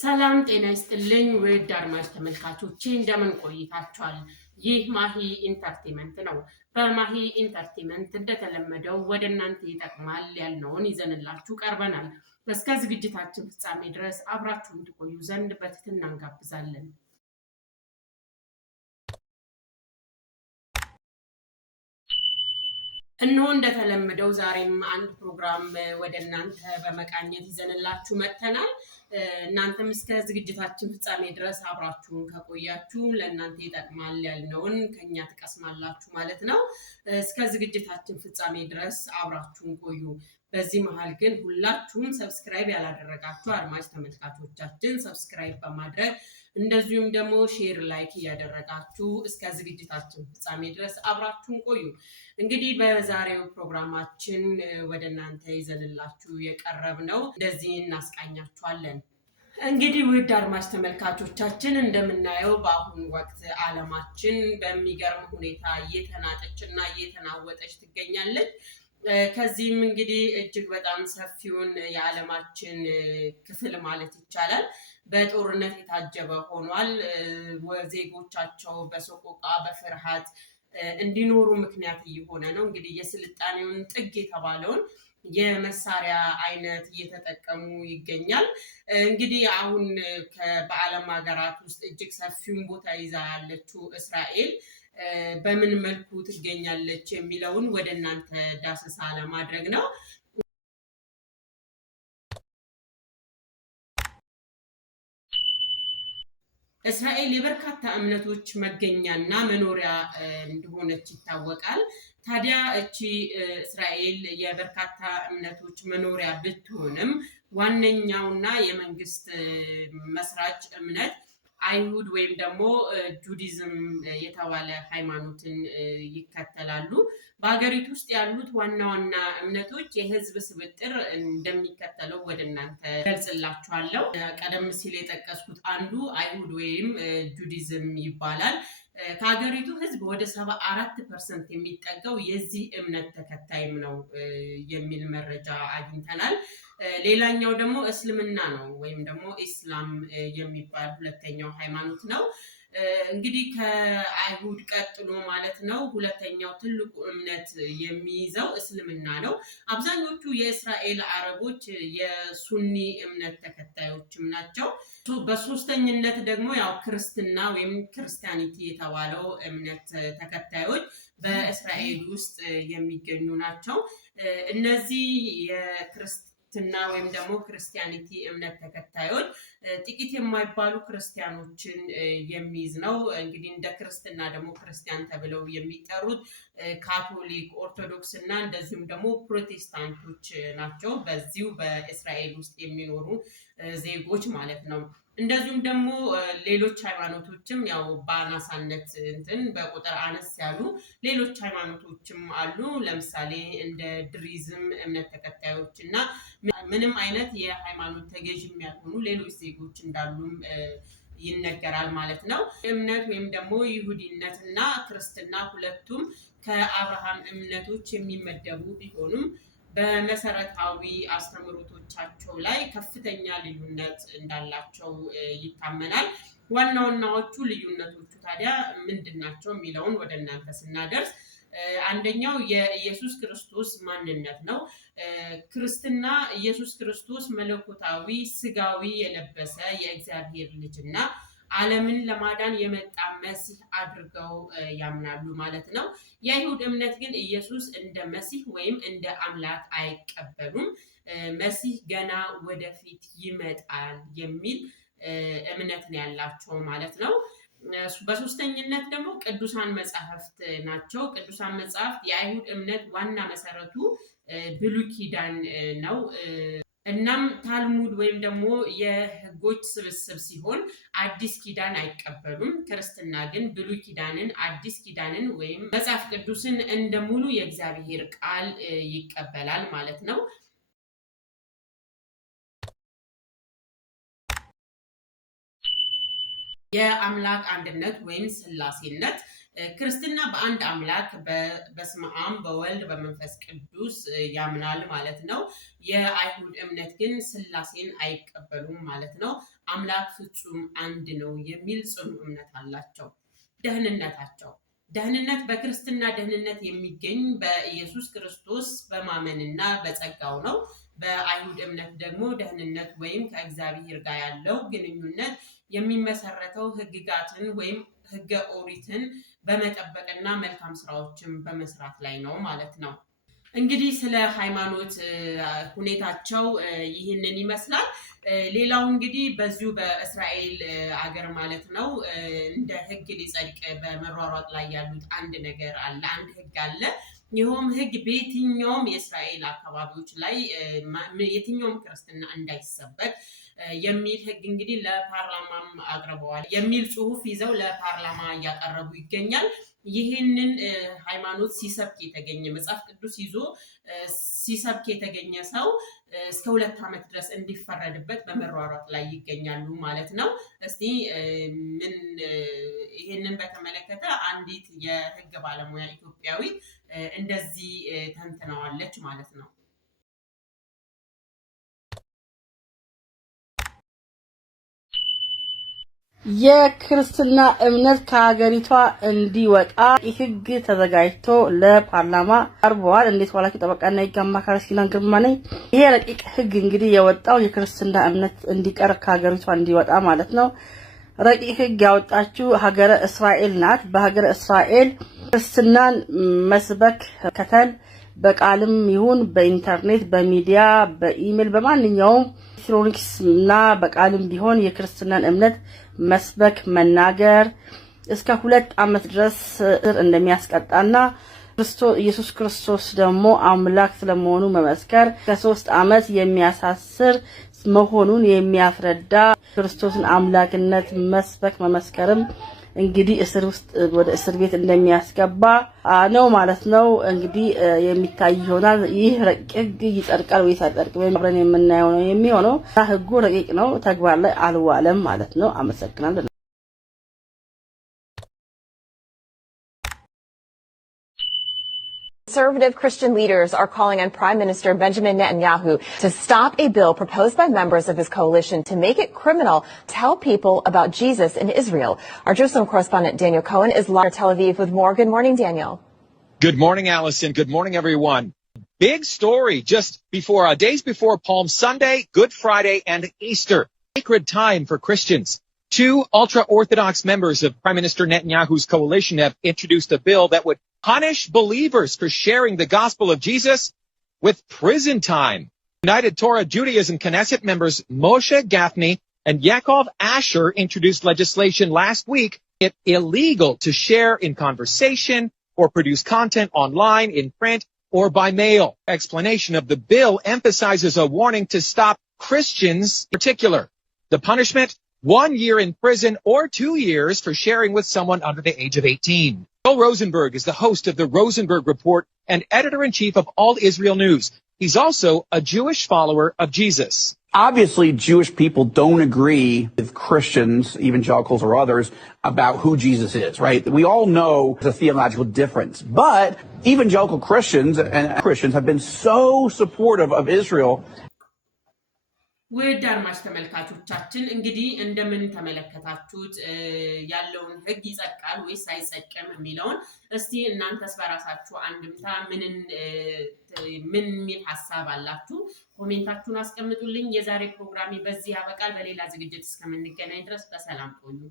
ሰላም ጤና ይስጥልኝ ውድ አድማጭ ተመልካቾቼ እንደምን ቆይታችኋል? ይህ ማሂ ኢንተርቴይንመንት ነው። በማሂ ኢንተርቴይንመንት እንደተለመደው ወደ እናንተ ይጠቅማል ያልነውን ይዘንላችሁ ቀርበናል። እስከ ዝግጅታችን ፍጻሜ ድረስ አብራችሁን ትቆዩ ዘንድ በትህትና እንጋብዛለን። እነሆ እንደተለመደው ዛሬም አንድ ፕሮግራም ወደ እናንተ በመቃኘት ይዘንላችሁ መጥተናል። እናንተም እስከ ዝግጅታችን ፍጻሜ ድረስ አብራችሁን ከቆያችሁ ለእናንተ ይጠቅማል ያልነውን ከኛ ትቀስማላችሁ ማለት ነው። እስከ ዝግጅታችን ፍጻሜ ድረስ አብራችሁን ቆዩ። በዚህ መሃል ግን ሁላችሁም ሰብስክራይብ ያላደረጋችሁ አድማጭ ተመልካቾቻችን ሰብስክራይብ በማድረግ እንደዚሁም ደግሞ ሼር ላይክ እያደረጋችሁ እስከ ዝግጅታችን ፍጻሜ ድረስ አብራችሁን ቆዩ። እንግዲህ በዛሬው ፕሮግራማችን ወደ እናንተ ይዘንላችሁ የቀረብነው እንደዚህ እናስቃኛችኋለን። እንግዲህ ውድ አድማጭ ተመልካቾቻችን እንደምናየው በአሁኑ ወቅት ዓለማችን በሚገርም ሁኔታ እየተናጠች እና እየተናወጠች ትገኛለች። ከዚህም እንግዲህ እጅግ በጣም ሰፊውን የዓለማችን ክፍል ማለት ይቻላል በጦርነት የታጀበ ሆኗል። ዜጎቻቸው በሰቆቃ በፍርሃት እንዲኖሩ ምክንያት እየሆነ ነው። እንግዲህ የስልጣኔውን ጥግ የተባለውን የመሳሪያ አይነት እየተጠቀሙ ይገኛል። እንግዲህ አሁን በዓለም ሀገራት ውስጥ እጅግ ሰፊውን ቦታ ይዛ ያለችው እስራኤል በምን መልኩ ትገኛለች የሚለውን ወደ እናንተ ዳሰሳ ለማድረግ ነው። እስራኤል የበርካታ እምነቶች መገኛና መኖሪያ እንደሆነች ይታወቃል። ታዲያ እቺ እስራኤል የበርካታ እምነቶች መኖሪያ ብትሆንም ዋነኛውና የመንግስት መስራች እምነት አይሁድ ወይም ደግሞ ጁዲዝም የተባለ ሃይማኖትን ይከተላሉ። በሀገሪቱ ውስጥ ያሉት ዋና ዋና እምነቶች የህዝብ ስብጥር እንደሚከተለው ወደ እናንተ ገልጽላችኋለሁ። ቀደም ሲል የጠቀስኩት አንዱ አይሁድ ወይም ጁዲዝም ይባላል። ከሀገሪቱ ህዝብ ወደ 74% የሚጠጋው የዚህ እምነት ተከታይም ነው የሚል መረጃ አግኝተናል። ሌላኛው ደግሞ እስልምና ነው ወይም ደግሞ ኢስላም የሚባል ሁለተኛው ሃይማኖት ነው። እንግዲህ ከአይሁድ ቀጥሎ ማለት ነው ሁለተኛው ትልቁ እምነት የሚይዘው እስልምና ነው። አብዛኞቹ የእስራኤል አረቦች የሱኒ እምነት ተከታዮችም ናቸው። በሶስተኝነት ደግሞ ያው ክርስትና ወይም ክርስቲያኒቲ የተባለው እምነት ተከታዮች በእስራኤል ውስጥ የሚገኙ ናቸው። እነዚህ የክርስትና ወይም ደግሞ ክርስቲያኒቲ እምነት ተከታዮች ጥቂት የማይባሉ ክርስቲያኖችን የሚይዝ ነው። እንግዲህ እንደ ክርስትና ደግሞ ክርስቲያን ተብለው የሚጠሩት ካቶሊክ፣ ኦርቶዶክስ እና እንደዚሁም ደግሞ ፕሮቴስታንቶች ናቸው። በዚሁ በእስራኤል ውስጥ የሚኖሩ ዜጎች ማለት ነው። እንደዚሁም ደግሞ ሌሎች ሃይማኖቶችም ያው በአናሳነት በቁጥር አነስ ያሉ ሌሎች ሃይማኖቶችም አሉ። ለምሳሌ እንደ ድሪዝም እምነት ተከታዮች እና ምንም አይነት የሃይማኖት ተገዥም ያልሆኑ ሌሎች ዜጎች እንዳሉም ይነገራል ማለት ነው። እምነት ወይም ደግሞ ይሁዲነት እና ክርስትና ሁለቱም ከአብርሃም እምነቶች የሚመደቡ ቢሆኑም በመሰረታዊ አስተምህሮቶቻቸው ላይ ከፍተኛ ልዩነት እንዳላቸው ይታመናል። ዋና ዋናዎቹ ልዩነቶቹ ታዲያ ምንድን ናቸው የሚለውን ወደ እናንተ ስናደርስ አንደኛው የኢየሱስ ክርስቶስ ማንነት ነው። ክርስትና ኢየሱስ ክርስቶስ መለኮታዊ ስጋዊ የለበሰ የእግዚአብሔር ልጅና ዓለምን ለማዳን የመጣ መሲህ አድርገው ያምናሉ ማለት ነው። የአይሁድ እምነት ግን ኢየሱስ እንደ መሲህ ወይም እንደ አምላክ አይቀበሉም። መሲህ ገና ወደፊት ይመጣል የሚል እምነት ነው ያላቸው ማለት ነው። በሶስተኝነት ደግሞ ቅዱሳን መጽሐፍት ናቸው። ቅዱሳን መጽሐፍት የአይሁድ እምነት ዋና መሰረቱ ብሉይ ኪዳን ነው። እናም ታልሙድ ወይም ደግሞ የህጎች ስብስብ ሲሆን አዲስ ኪዳን አይቀበሉም። ክርስትና ግን ብሉይ ኪዳንን፣ አዲስ ኪዳንን ወይም መጽሐፍ ቅዱስን እንደ ሙሉ የእግዚአብሔር ቃል ይቀበላል ማለት ነው። የአምላክ አንድነት ወይም ስላሴነት ክርስትና በአንድ አምላክ በስመ አብ በወልድ በመንፈስ ቅዱስ ያምናል ማለት ነው። የአይሁድ እምነት ግን ስላሴን አይቀበሉም ማለት ነው። አምላክ ፍጹም አንድ ነው የሚል ጽኑ እምነት አላቸው። ደህንነት በክርስትና ደህንነት የሚገኝ በኢየሱስ ክርስቶስ በማመንና በጸጋው ነው። በአይሁድ እምነት ደግሞ ደህንነት ወይም ከእግዚአብሔር ጋር ያለው ግንኙነት የሚመሰረተው ሕግጋትን ወይም ሕገ ኦሪትን በመጠበቅና መልካም ስራዎችን በመስራት ላይ ነው ማለት ነው። እንግዲህ ስለ ሃይማኖት ሁኔታቸው ይህንን ይመስላል። ሌላው እንግዲህ በዚሁ በእስራኤል አገር ማለት ነው እንደ ሕግ ሊጸድቅ በመሯሯጥ ላይ ያሉት አንድ ነገር አለ፣ አንድ ሕግ አለ። ይኸውም ሕግ በየትኛውም የእስራኤል አካባቢዎች ላይ የትኛውም ክርስትና እንዳይሰበክ የሚል ሕግ እንግዲህ ለፓርላማም አቅርበዋል የሚል ጽሁፍ ይዘው ለፓርላማ እያቀረቡ ይገኛል። ይህንን ሃይማኖት ሲሰብክ የተገኘ መጽሐፍ ቅዱስ ይዞ ሲሰብክ የተገኘ ሰው እስከ 2 ዓመት ድረስ እንዲፈረድበት በመሯሯጥ ላይ ይገኛሉ ማለት ነው። እስቲ ይህንን በተመለከተ አንዲት የህግ ባለሙያ ኢትዮጵያዊት እንደዚህ ተንትነዋለች ማለት ነው። የክርስትና እምነት ከሀገሪቷ እንዲወጣ ህግ ተዘጋጅቶ ለፓርላማ ቀርቧል። እንዴት ዋላችሁ? ጠበቃና ህግ አማካሪ ሲናን ግርማ ነኝ። ይሄ ረቂቅ ህግ እንግዲህ የወጣው የክርስትና እምነት እንዲቀር ከሀገሪቷ እንዲወጣ ማለት ነው። ረቂቅ ህግ ያወጣችው ሀገረ እስራኤል ናት። በሀገረ እስራኤል ክርስትናን መስበክ ከተል በቃልም ይሁን በኢንተርኔት በሚዲያ በኢሜል በማንኛውም ኤሌክትሮኒክስ እና በቃልም ቢሆን የክርስትናን እምነት መስበክ መናገር እስከ 2 ዓመት ድረስ እንደሚያስቀጣና ኢየሱስ ክርስቶስ ደግሞ አምላክ ስለመሆኑ መመስከር ከ3 ዓመት የሚያሳስር መሆኑን የሚያስረዳ ክርስቶስን አምላክነት መስበክ መመስከርም እንግዲህ ወደ እስር ቤት እንደሚያስገባ ነው ማለት ነው። እንግዲህ የሚታይ ይሆናል። ይህ ረቂቅ ህግ ይጸድቃል ወይስ አይጸድቅም አብረን የምናየው ነው የሚሆነው። ህጉ ረቂቅ ነው፣ ተግባር ላይ አልዋለም ማለት ነው። አመሰግናለሁ። Conservative Christian leaders are calling on Prime Minister Benjamin Netanyahu to stop a bill proposed by members of his coalition to make it criminal to tell people about Jesus in Israel. Our Jerusalem correspondent Daniel Cohen is live in Tel Aviv with more. Good morning, Daniel. Good morning, Allison. Good morning, everyone. Big story just days before Palm Sunday, Good Friday, and Easter. Sacred time for Christians. 2 ultra-Orthodox members of Prime Minister Netanyahu's coalition have introduced a bill that would punish believers for sharing the gospel of Jesus with prison time. United Torah Judaism Knesset members Moshe Gafni and Yaakov Asher introduced legislation last week making it illegal to share in conversation or produce content online, in print, or by mail. Explanation of the bill emphasizes a warning to stop Christians in particular. The punishment, 1 year in prison or 2 years for sharing with someone under the age of 18. Joel Rosenberg is the host of the Rosenberg Report and editor-in-chief of All Israel News. He's also a Jewish follower of Jesus. Obviously, Jewish people don't agree with Christians, evangelicals or others, about who Jesus is, right? We all know there's a theological difference. But evangelical Christians and Christians have been so supportive of Israel. ውድ አድማጭ ተመልካቾቻችን እንግዲህ እንደምን ተመለከታችሁት ያለውን ህግ ይጸድቃል ወይስ አይጸድቅም የሚለውን እስቲ እናንተስ በራሳችሁ አንድምታ ምን ሚል ሐሳብ አላችሁ ኮሜንታችሁን አስቀምጡልኝ። የዛሬ ፕሮግራሜ በዚህ ያበቃል። በሌላ ዝግጅት እስከምንገናኝ ድረስ በሰላም ቆዩ።